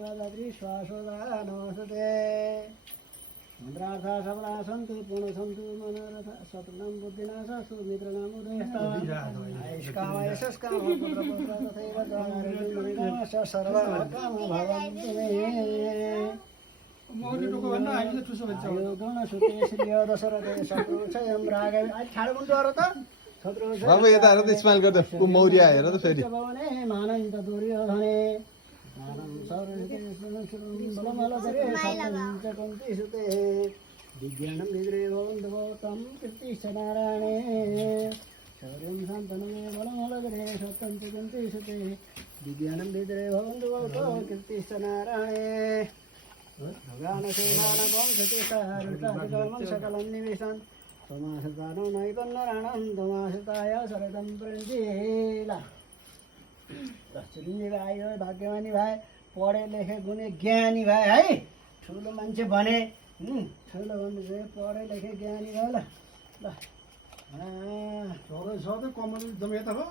श्वासोदानमस्ते मन्त्रार्था सबला सन्तु पूर्ण सन्तु मनोरथ शत्रुनां बुद्धिनाश सुमित्रनाम उदयस्ता आयुष्कामयशस्काम पुत्रपुत्र तथैव द्वारारिकामश सर्वकामो भवन्तु मे गुणसुते श्रिय दशरथे शत्रुक्षयं राघव आज छाड गुन्टु अरू त बाबु यता हेर त स्माइल गर्दा ऊ मौर्य हेर त फेरि मानन्त दुर्योधने विज्ञानं विग्रहे भवन्तु भवतं कीर्तिश्च नारायणे शौर्यं शान्तनमे बलमलगरे सत्यं च कुन्तिसुते विज्ञानं विग्रहे भवन्तु भवतं कीर्तिश्च नारायणे भगवानशेषानवंशतिष्ठारिष्टादिकर्मं सकलं निविशन् त्वमाश्रितानो नैपन्नराणं त्वमाश्रिताय शरदं प्रञ्जीला चिरञ्जीवी आयो भाग्यमानी भाइ पढे लेखे गुणे ज्ञानी भाइ है ठुलो मान्छे भने ठुलो भन्नु पढे लेखे ज्ञानी भयो ल ल सधैँ कमल एकदम यता हो